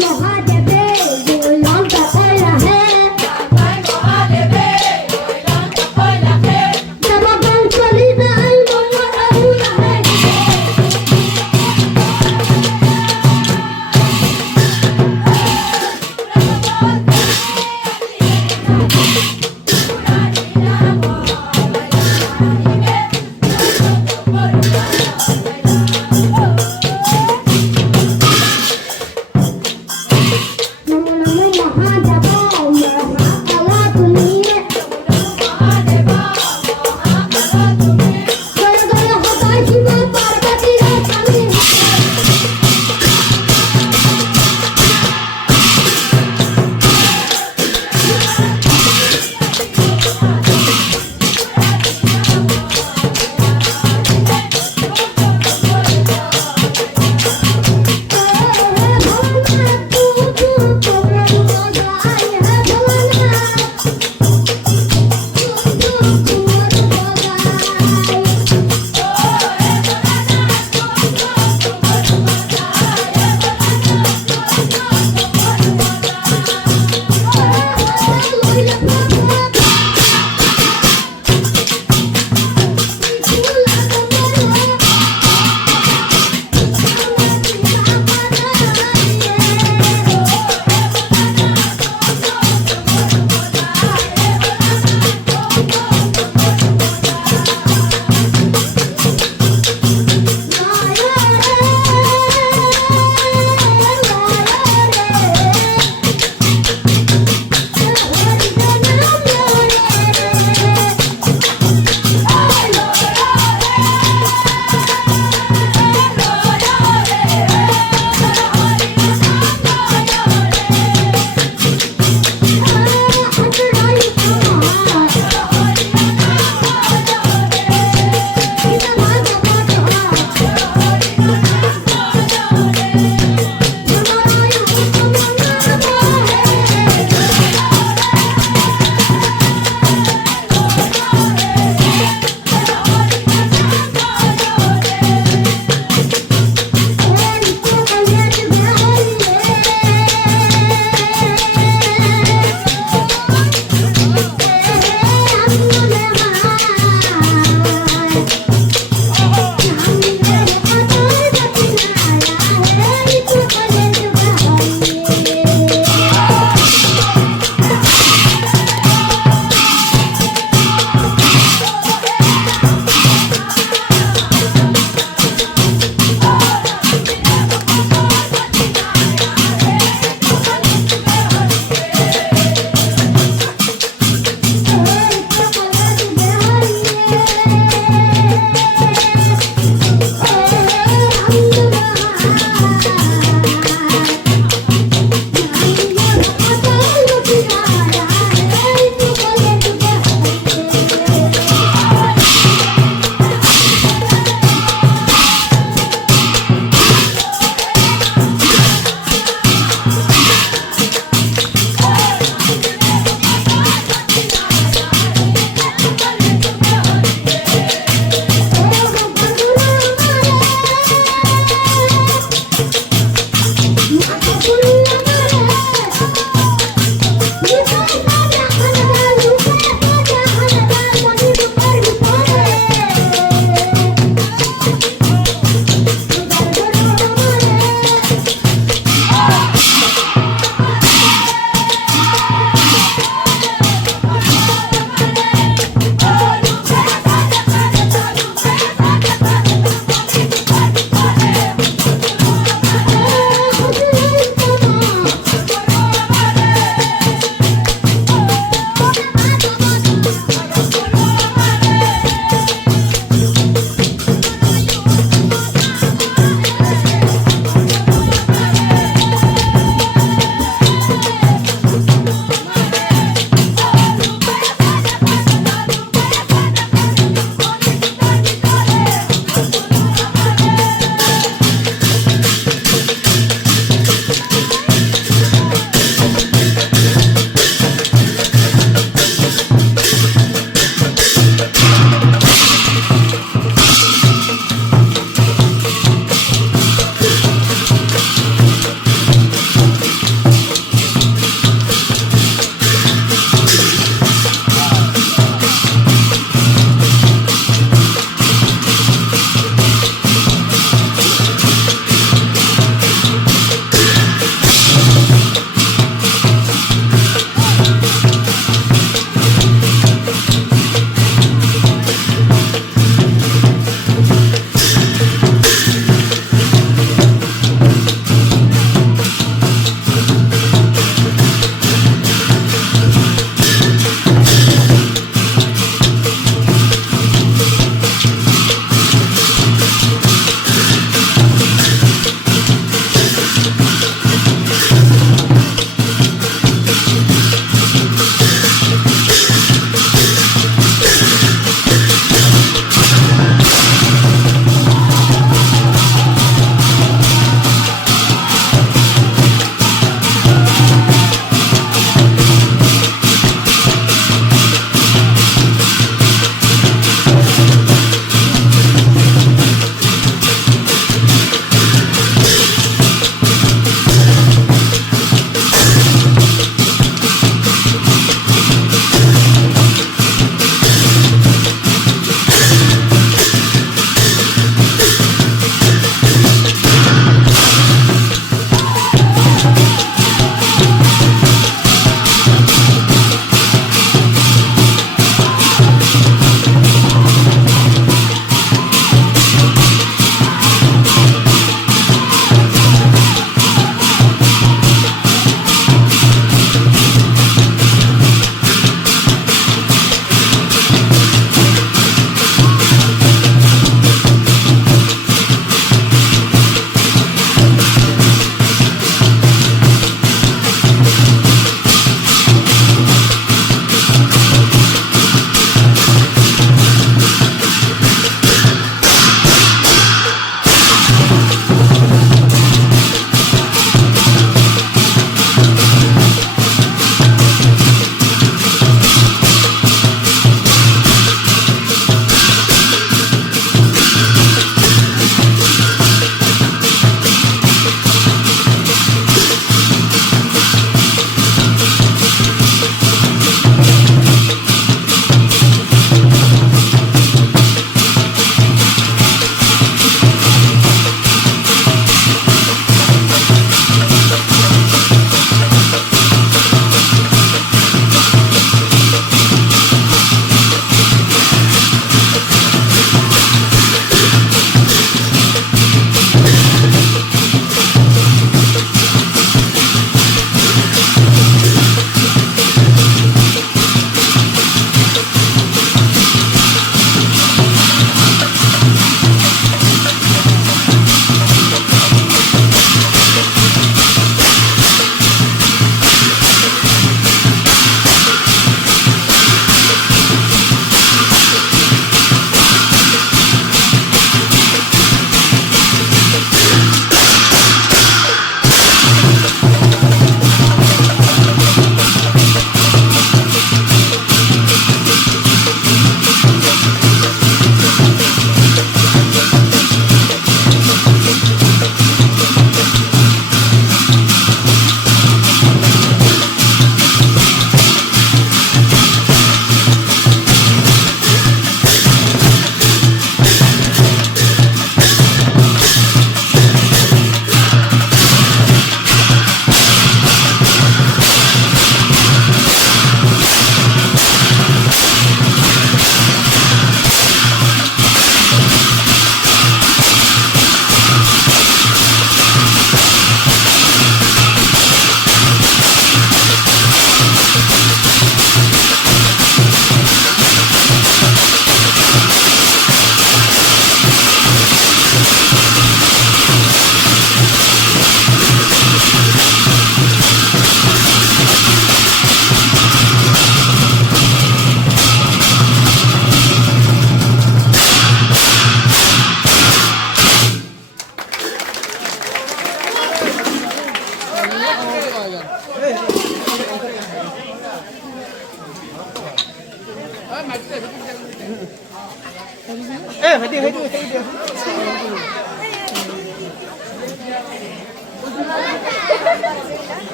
মহাদেবে বলন্ত কইলা হে দেবগণ চলি যাই মহারাহুলা হে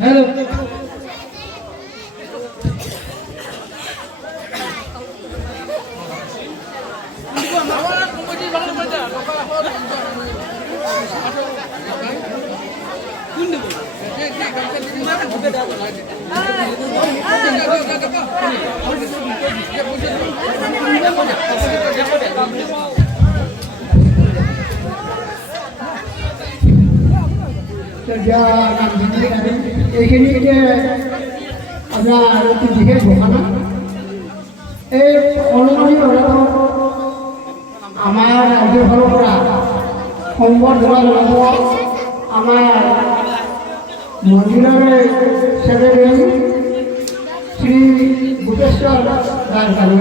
Hello. Kerja akan ini ada tiga bukan? Orang orang আমার রাজ্যের ভালোরা সম্পদ দেওয়া লাগব আমার মন্দিরের সেক্রেটারি শ্রী ভূপেশ্বর রাজকারী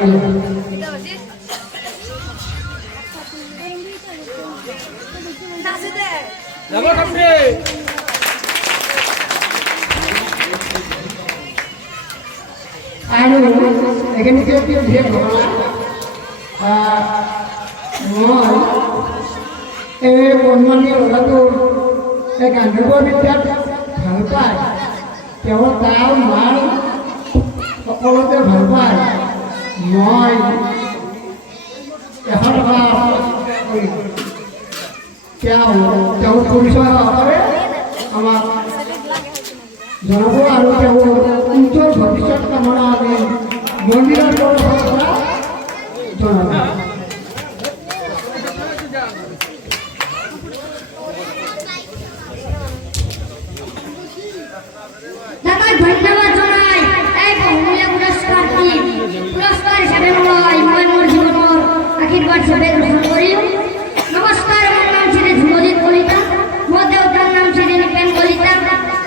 আর এখানে কেউ কেউ ঢের ঘটনা মই এই বনমানি ল'ৰাটো এই গান্ধীব বিদ্যাত ভাল পায় তেওঁ তাৰ মাৰ সকলোতে ভাল পায় মই 100 টকা তেওঁ পৰিচয় কৰে আমাক জনাব আৰু তেওঁৰ উজ্জ্বল ভৱিষ্যত কামনা আমি মন্দিৰৰ তৰফৰ পৰা জনাব ধন্যবাদ জানাই এই বহুমূল্য পুরস্কার হিসাবে মই মোৰ জীৱনৰ আশীৰ্বাদ হিচাপে গ্ৰহণ কৰিলোঁ নমস্কাৰ মোৰ নাম শ্ৰী ধ্ৰুৱজিৎ কলিতা মোৰ দেউতাৰ নাম শ্ৰী নিপেন কলিতা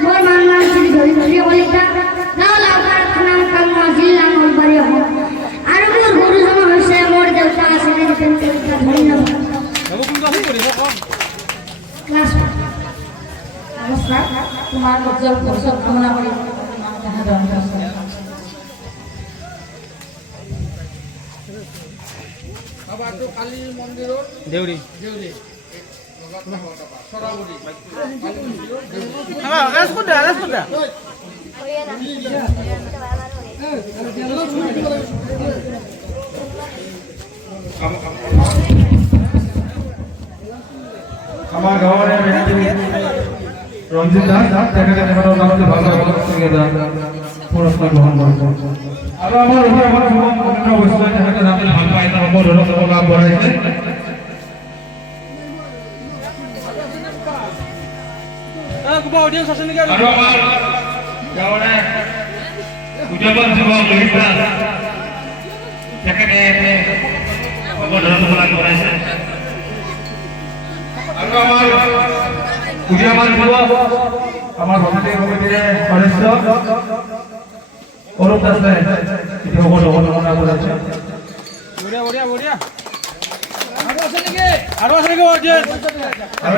মোৰ মাৰ নাম শ্ৰী ধৰিত্ৰী কলিতা গাঁও লাউকাৰ নাম কামা জিলা নলবাৰী অসম আৰু মোৰ গুৰুজন হৈছে মোৰ দেউতা শ্ৰী নিপেন কলিতা ধন্যবাদ নমস্কাৰ তোমাৰ উজ্জ্বল ভৱিষ্যত কামনা কৰি কালী মন্দিৰৰ দেউৰী আমার গাঁৱৰে ৰঞ্জিত দাস তেখেতে তেখেতৰ নামতে ভাষা পুৰস্কাৰ গ্ৰহণ কৰিছে আৰু আমাৰ অভিভাৱক বৈষ্ণৱ তেখেতে নামতে ভাল পাই এটা সম্বৰ্ধনা লাভ কৰাইছে আৰু আমাৰ গাঁৱৰে উদযাপন যুৱক লোহিত দাস তেখেতে সম্বৰ্ধনা লাভ কৰাইছে আৰু আমাৰ উদীয়মান যুৱক আমাৰ ভক্তিৰ কমিটিৰ সদস্য অৰূপ দাসে এতিয়া সম্বৰ্ধনা কৰাইছে আৰু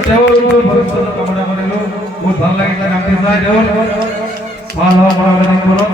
তেওঁৰ ভৱিষ্যতৰ কামনা কৰিলোঁ বহুত ভাল লাগিছে গানটি চাই তেওঁৰ ভাল হওক মনোৰঞ্জন কৰক